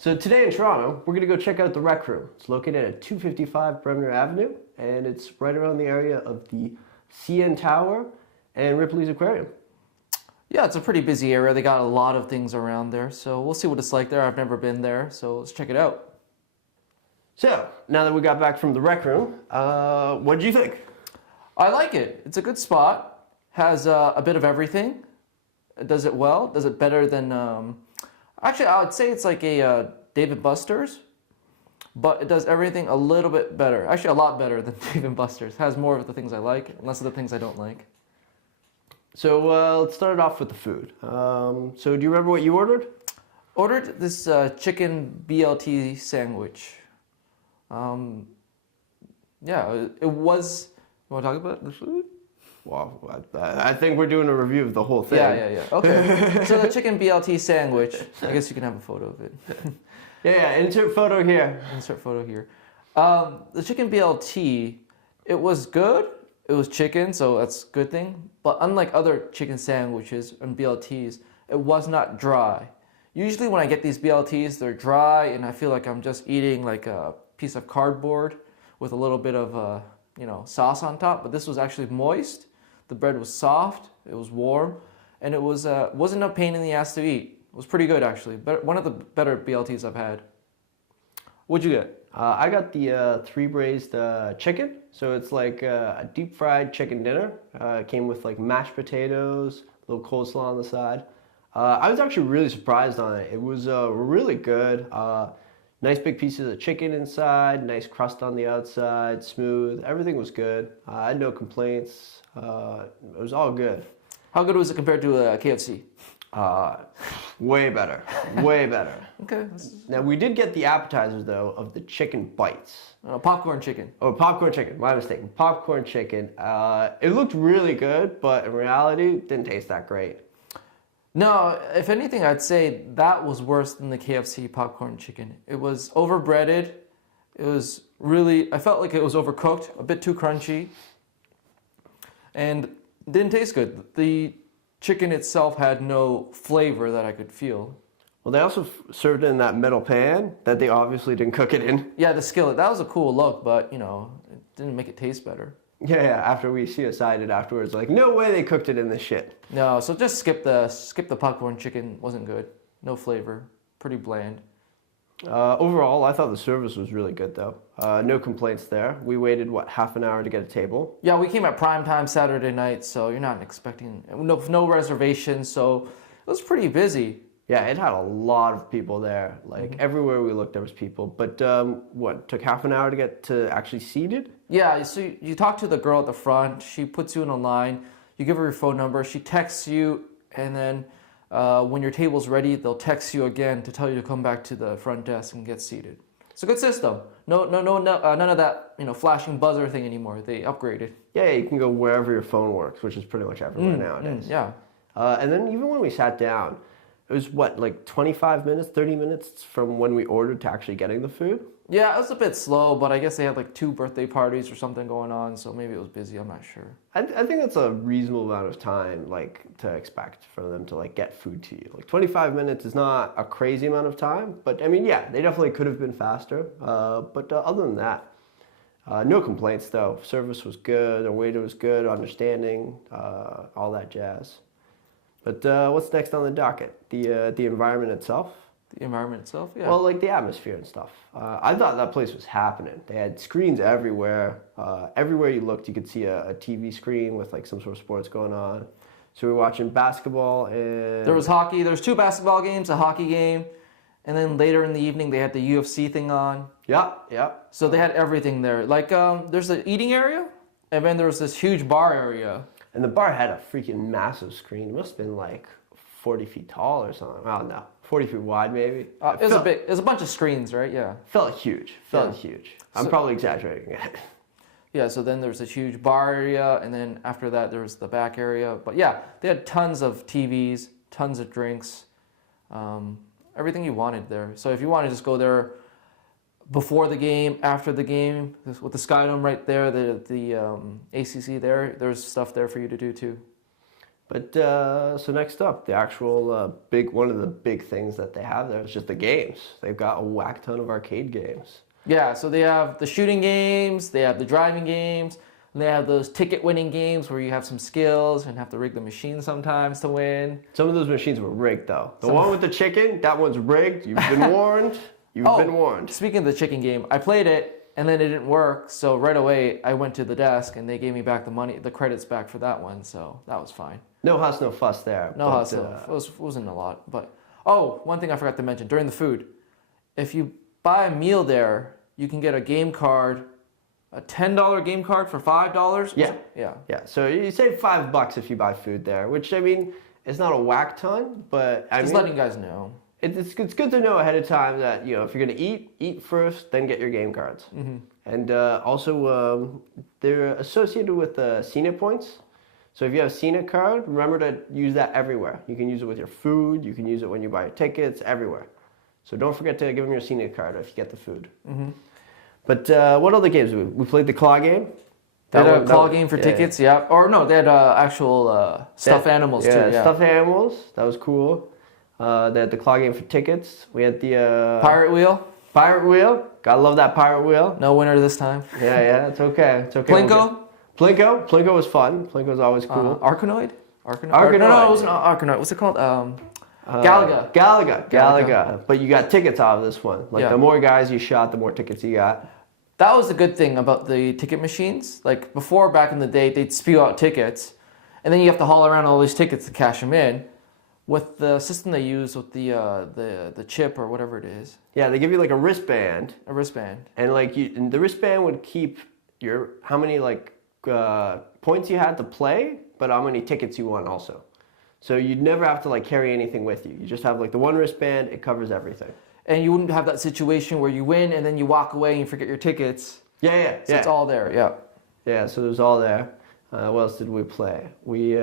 So today in Toronto, we're going to go check out the Rec Room. It's located at 255 Bremner Avenue, and it's right around the area of the CN Tower and Ripley's Aquarium. Yeah, it's a pretty busy area. They got a lot of things around there, so we'll see what it's like there. I've never been there, so let's check it out. So, now that we got back from the Rec Room, what did you think? I like it. It's a good spot. Has a bit of everything. It does it well. Does it better than... Actually, I would say it's like a Dave & Buster's, but it does everything a little bit better. Actually, a lot better than Dave & Buster's. Has more of the things I like, and less of the things I don't like. So, let's start it off with the food. So, do you remember what you ordered? Ordered this chicken BLT sandwich. Yeah, it was... You want to talk about the food? Well, I think we're doing a review of the whole thing. Yeah. Okay. So the chicken BLT sandwich, I guess you can have a photo of it. Yeah, insert photo here. Insert photo here. The chicken BLT, it was good. It was chicken, so that's a good thing. But unlike other chicken sandwiches and BLTs, it was not dry. Usually when I get these BLTs, they're dry, and I feel like I'm just eating like a piece of cardboard with a little bit of sauce on top. But this was actually moist. The bread was soft, it was warm, and it wasn't a pain in the ass to eat. It was pretty good, actually. One of the better BLTs I've had. What'd you get? I got the three braised chicken. So it's like a deep fried chicken dinner. It came with like mashed potatoes, a little coleslaw on the side. I was actually really surprised on it. It was really good. Nice big pieces of chicken inside, nice crust on the outside, smooth. Everything was good. I had no complaints. It was all good. How good was it compared to KFC? Way better. Way better. Okay. Now, we did get the appetizers, though, of the chicken bites. Popcorn chicken. Oh, popcorn chicken. My mistake. Popcorn chicken. It looked really good, but in reality, it didn't taste that great. No, if anything, I'd say that was worse than the KFC popcorn chicken. It was overbreaded. It was really, I felt like it was overcooked, a bit too crunchy, and didn't taste good. The chicken itself had no flavor that I could feel. Well, they also served it in that metal pan that they obviously didn't cook it in. Yeah, the skillet, that was a cool look, but, it didn't make it taste better. Yeah, after we CSI'd afterwards, like, no way they cooked it in this shit. No, so just skip the popcorn chicken. Wasn't good. No flavor. Pretty bland. Overall, I thought the service was really good, though. No complaints there. We waited, half an hour to get a table? Yeah, we came at prime time Saturday night, so you're not expecting... No reservations, so it was pretty busy. Yeah, it had a lot of people there. Like, everywhere we looked, there was people. But, took half an hour to get to actually seated? Yeah, so you talk to the girl at the front. She puts you in a line. You give her your phone number. She texts you, and then when your table's ready, they'll text you again to tell you to come back to the front desk and get seated. It's a good system. No, none of that flashing buzzer thing anymore. They upgraded. Yeah, you can go wherever your phone works, which is pretty much everywhere nowadays. Yeah. And then even when we sat down, it was 25 minutes, 30 minutes from when we ordered to actually getting the food? Yeah, it was a bit slow, but I guess they had like 2 birthday parties or something going on, so maybe it was busy, I'm not sure. I think that's a reasonable amount of time, to expect for them to, get food to you. 25 minutes is not a crazy amount of time, but, I mean, yeah, they definitely could have been faster. But other than that, no complaints, though. Service was good, the waiter was good, understanding, all that jazz. But what's next on the docket? The environment itself? The environment itself, yeah. Well, the atmosphere and stuff. I thought that place was happening. They had screens everywhere. Everywhere you looked, you could see a TV screen with some sort of sports going on. So we were watching basketball and... There was hockey. There was 2 basketball games, a hockey game, and then later in the evening they had the UFC thing on. Yeah. So they had everything there. There's the eating area, and then there was this huge bar area. And the bar had a freaking massive screen. It must have been 40 feet tall or something. I don't know. 40 feet wide, maybe. It was a bunch of screens, right? Yeah. Felt huge. Huge. I'm probably exaggerating it. Yeah, so then there's this huge bar area, and then after that there was the back area. But yeah, they had tons of TVs, tons of drinks, everything you wanted there. So if you want to just go there before the game, after the game, with the Skydome right there, the ACC there, there's stuff there for you to do too. But so next up, the actual one of the big things that they have there is just the games. They've got a whack ton of arcade games. Yeah, so they have the shooting games, they have the driving games, and they have those ticket-winning games where you have some skills and have to rig the machine sometimes to win. Some of those machines were rigged though. The one with the chicken, that one's rigged. You've been warned. You've been warned. Speaking of the chicken game, I played it and then it didn't work. So right away I went to the desk and they gave me back the money, the credits back for that one. So that was fine. No huss, no fuss there. No hustle. It wasn't a lot. But one thing I forgot to mention during the food, if you buy a meal there, you can get a game card, a $10 game card for $5. Yeah. Yeah. Yeah. So you save $5 if you buy food there, which I mean, it's not a whack ton, but Just letting you guys know. It's good to know ahead of time that, you know, if you're going to eat first, then get your game cards. Mm-hmm. And also, they're associated with CNET points. So if you have a CNET card, remember to use that everywhere. You can use it with your food. You can use it when you buy your tickets, everywhere. So don't forget to give them your CNET card if you get the food. Mm-hmm. But what other games? We played the claw game. They had a claw game for tickets, yeah. Or no, they had actual stuffed animals too. Yeah, stuffed animals. That was cool. They had the claw game for tickets. We had the Pirate Wheel. Pirate Wheel. Gotta love that Pirate Wheel. No winner this time. Yeah, it's okay. It's okay. Plinko. Plinko was fun. Plinko's always cool. Arkanoid. Arkanoid. No, it wasn't Arkanoid. What's it called? Galaga. Galaga. But you got tickets out of this one. Like the more guys you shot, the more tickets you got. That was the good thing about the ticket machines. Like before, back in the day, they'd spew out tickets, and then you have to haul around all these tickets to cash them in. With the system they use with the chip or whatever it is. Yeah, they give you like a wristband. A wristband. And and the wristband would keep how many points you had to play, but how many tickets you won also. So you'd never have to carry anything with you. You just have the one wristband. It covers everything. And you wouldn't have that situation where you win and then you walk away and you forget your tickets. Yeah. So it's all there. Yeah. Yeah. So there's all there. What else did we play? We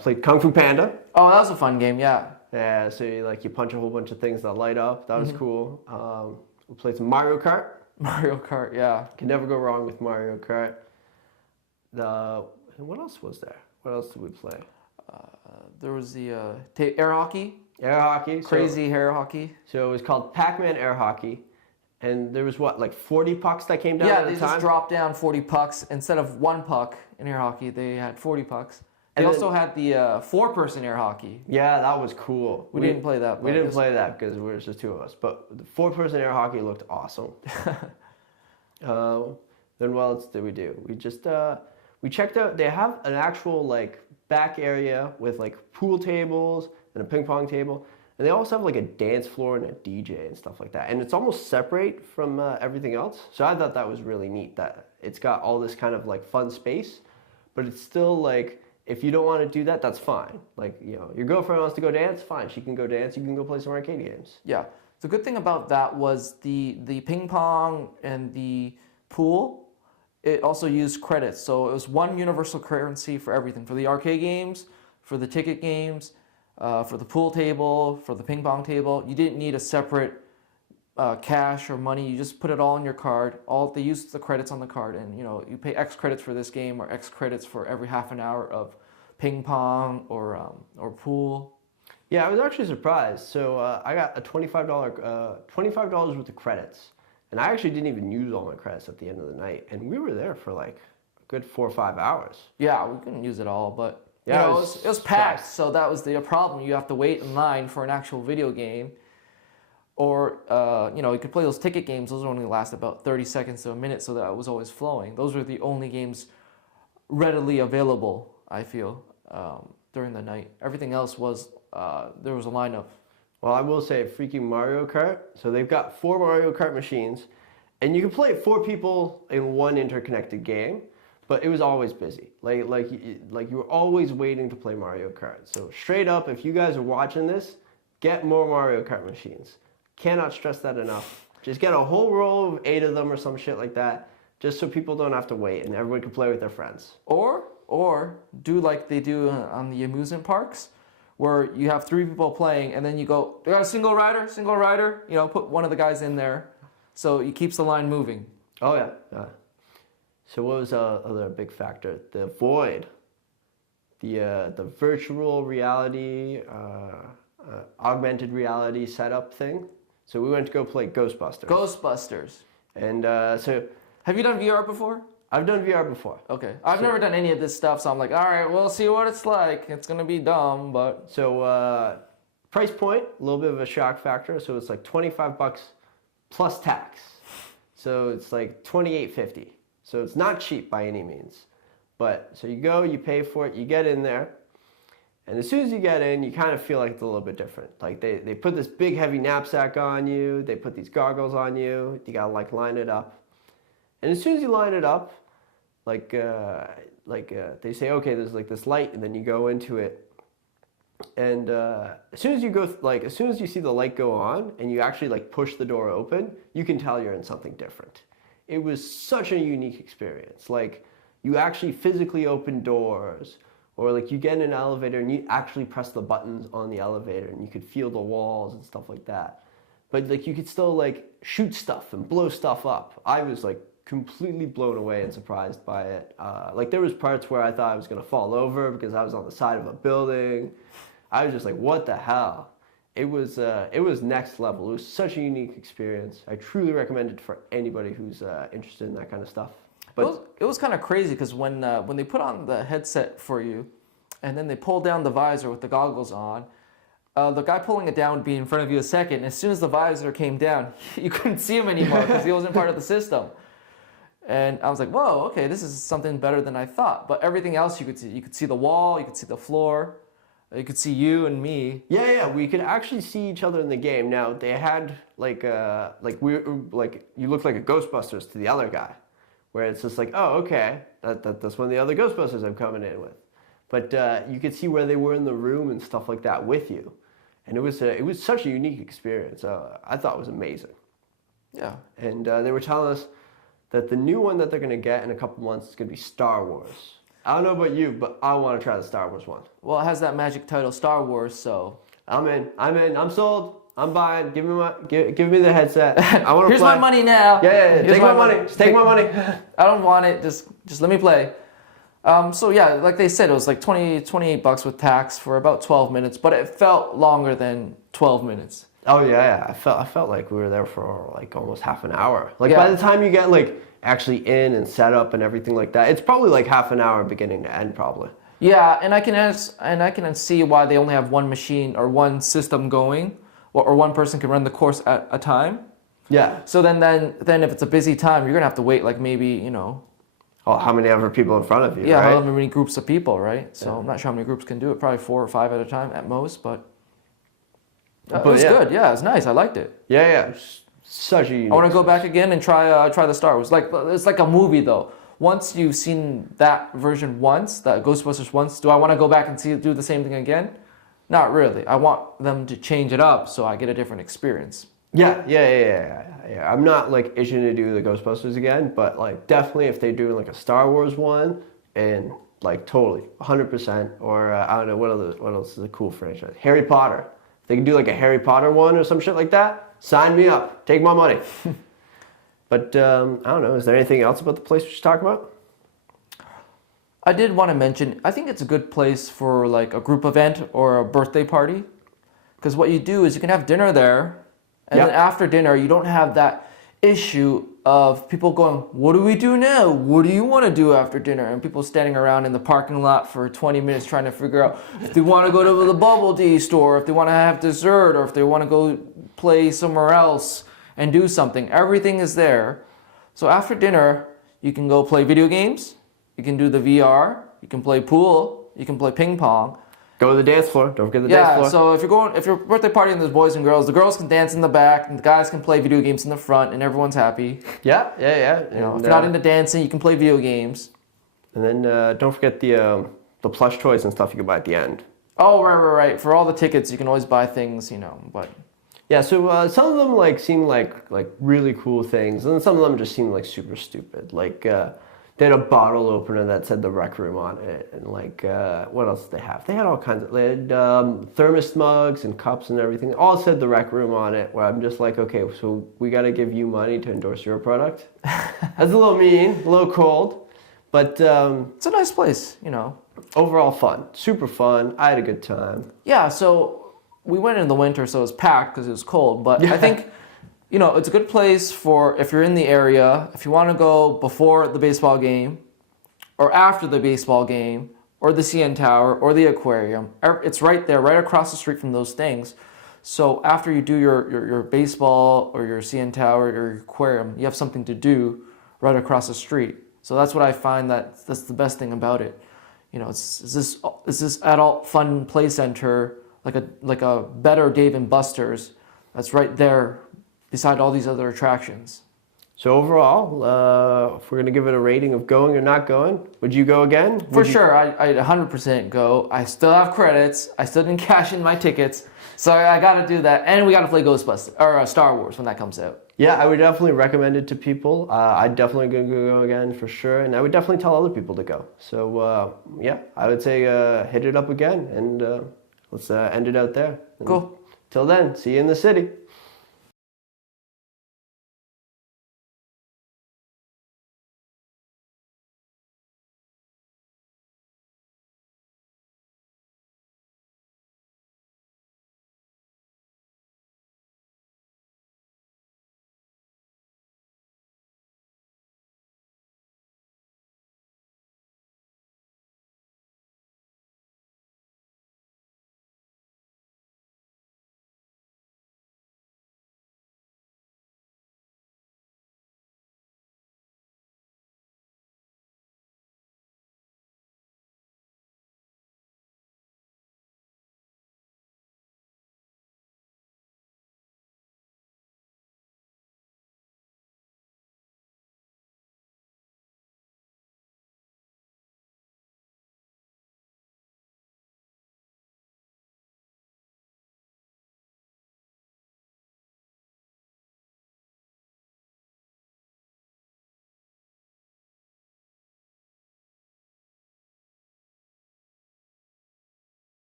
played Kung Fu Panda. Oh, that was a fun game. Yeah. Yeah. So you punch a whole bunch of things that light up. That was cool. We played some Mario Kart. Mario Kart. Yeah. Can never go wrong with Mario Kart. What else was there? What else did we play? There was the air hockey. Air hockey. Crazy air hockey. So it was called Pac-Man Air Hockey. And there was 40 pucks that came down at a time? Yeah, they just dropped down 40 pucks. Instead of one puck in air hockey, they had 40 pucks. They also had the four-person air hockey. Yeah, that was cool. We didn't play that. We didn't play that because it was just two of us. But the four-person air hockey looked awesome. Then what else did we do? We just we checked out. They have an actual back area with pool tables and a ping pong table. And they also have a dance floor and a DJ and stuff like that. And it's almost separate from everything else. So I thought that was really neat that it's got all this kind of fun space, but it's still if you don't want to do that, that's fine. Your girlfriend wants to go dance, fine. She can go dance. You can go play some arcade games. Yeah. The good thing about that was the ping pong and the pool, it also used credits. So it was one universal currency for everything. For the arcade games, for the ticket games, for the pool table, for the ping pong table. You didn't need a separate cash or money. You just put it all in your card. They use the credits on the card, and you pay X credits for this game or X credits for every half an hour of ping pong or pool. Yeah, I was actually surprised. So I got a $25 worth of credits, and I actually didn't even use all my credits at the end of the night. And we were there for a good 4 or 5 hours. Yeah, we couldn't use it all, but. Yeah, it was packed, so that was the problem. You have to wait in line for an actual video game. Or, you could play those ticket games. Those only last about 30 seconds to a minute, so that was always flowing. Those were the only games readily available, I feel, during the night. Everything else was, there was a lineup. Well, I will say freaking Mario Kart. So they've got 4 Mario Kart machines, and you can play 4 people in one interconnected game. But it was always busy. You were always waiting to play Mario Kart. So straight up, if you guys are watching this, get more Mario Kart machines. Cannot stress that enough. Just get a whole row of 8 of them or some shit like that, just so people don't have to wait and everyone can play with their friends. Or do like they do on the amusement parks, where you have 3 people playing and then you go, they got a single rider, put one of the guys in there, so it keeps the line moving. Oh yeah. So what was other big factor? The void. the virtual reality, augmented reality setup thing. So we went to go play Ghostbusters. Ghostbusters. And so Have you done VR before? I've done VR before. Okay. I've never done any of this stuff, so I'm like, all right, we'll see what it's like. It's gonna be dumb, but So price point, a little bit of a shock factor. So it's like $25 plus tax. So it's like $28.50. So it's not cheap by any means. But so you go, you pay for it, you get in there. And as soon as you get in, you kind of feel like it's a little bit different. Like they put this big heavy knapsack on you, they put these goggles on you, you gotta like line it up. And as soon as you line it up, they say, okay, there's like this light, and then you go into it. And as soon as you go, as soon as you see the light go on, and you actually like push the door open, you can tell you're in something different. It was such a unique experience. Like you actually physically open doors, or like you get in an elevator and you actually press the buttons on the elevator, and you could feel the walls and stuff like that. But like you could still like shoot stuff and blow stuff up. I was like completely blown away and surprised by it. Like there was parts where I thought I was gonna fall over because I was on the side of a building. I was just like, what the hell? It was next level. It was such a unique experience. I truly recommend it for anybody who's interested in that kind of stuff. But it was kind of crazy because when they put on the headset for you, and then they pull down the visor with the goggles on, the guy pulling it down would be in front of you a second. As soon as the visor came down, you couldn't see him anymore because he wasn't part of the system. And I was like, whoa, okay, this is something better than I thought. But everything else you could see. You could see the wall, you could see the floor, you could see you and me. Yeah, we could actually see each other in the game. Now they had like you look like a Ghostbusters to the other guy, where it's just like, oh, okay, that's one of the other Ghostbusters I'm coming in with. But you could see where they were in the room and stuff like that with you, and it was such a unique experience. I thought it was amazing. Yeah. And they were telling us that the new one that they're going to get in a couple months is going to be Star Wars. I don't know about you, but I want to try the Star Wars one. Well, it has that magic title, Star Wars, so... I'm in. I'm sold. I'm buying. Give me the headset. I want to Here's play. my money now. Yeah. Take my money. Just take my money. I don't want it. Just let me play. So yeah, like they said, it was like $28 with tax for about 12 minutes, but it felt longer than 12 minutes. Oh yeah. I felt like we were there for like almost half an hour. Like Yeah. by the time you get like actually in and set up and everything like that, it's probably like half an hour beginning to end probably. Yeah, and I can see why they only have one machine or one system going, or one person can run the course at a time. Yeah. So then if it's a busy time, you're gonna have to wait like maybe Oh, how many other people in front of you? yeah, right? however many groups of people, right? So I'm not sure how many groups can do it. Probably 4 or 5 at a time at most, but it was good. Yeah, it was nice. I liked it. Yeah. Such a unique. I want to go back again and try the Star Wars. Like it's like a movie though. Once you've seen that version once, that Ghostbusters once, do I want to go back and do the same thing again? Not really. I want them to change it up so I get a different experience. Yeah. I'm not like itching to do the Ghostbusters again, but like definitely if they do like a Star Wars one, and like totally 100%, or I don't know what else is a cool franchise. Harry Potter. If they can do like a Harry Potter one or some shit like that, sign me up. Take my money. But I don't know. Is there anything else about the place we should talk about? I did want to mention, I think it's a good place for like a group event or a birthday party. Because what you do is you can have dinner there, and then after dinner, you don't have that issue of people going, what do we do now? What do you want to do after dinner? And people standing around in the parking lot for 20 minutes trying to figure out if they want to go to the bubble tea store, if they want to have dessert, or if they want to go play somewhere else and do something. Everything is there. So after dinner, you can go play video games, you can do the VR, you can play pool, you can play ping pong. Go to the dance floor. Don't forget the dance floor. Yeah, so if you're birthday party and there's boys and girls, the girls can dance in the back and the guys can play video games in the front and everyone's happy. Yeah. You know, if you're not into dancing, you can play video games. And then don't forget the plush toys and stuff you can buy at the end. Oh, right. For all the tickets, you can always buy things, but... Yeah, so some of them like seem like really cool things, and then some of them just seem like super stupid. Like they had a bottle opener that said the Rec Room on it, and like what else did they have? They had all kinds of. They had thermos mugs and cups and everything. All said the Rec Room on it. Where I'm just like, okay, so we got to give you money to endorse your product. That's a little mean, a little cold, but it's a nice place, overall fun, super fun. I had a good time. Yeah, so we went in the winter, so it was packed because it was cold. But Yeah. I think, it's a good place for if you're in the area, if you want to go before the baseball game, or after the baseball game, or the CN Tower, or the aquarium. It's right there, right across the street from those things. So after you do your baseball or your CN Tower or your aquarium, you have something to do right across the street. So that's what I find that's the best thing about it. It's this adult fun play center like a better Dave and Buster's that's right there beside all these other attractions. So overall, if we're gonna give it a rating of going or not going, would you go again? For sure, I'd 100% go. I still have credits. I still didn't cash in my tickets. So I got to do that. And we got to play Ghostbusters or Star Wars when that comes out. Yeah, I would definitely recommend it to people. I'd definitely gonna go again for sure, and I would definitely tell other people to go. So yeah, I would say hit it up again, and let's end it out there. Cool. Till then, see you in the city.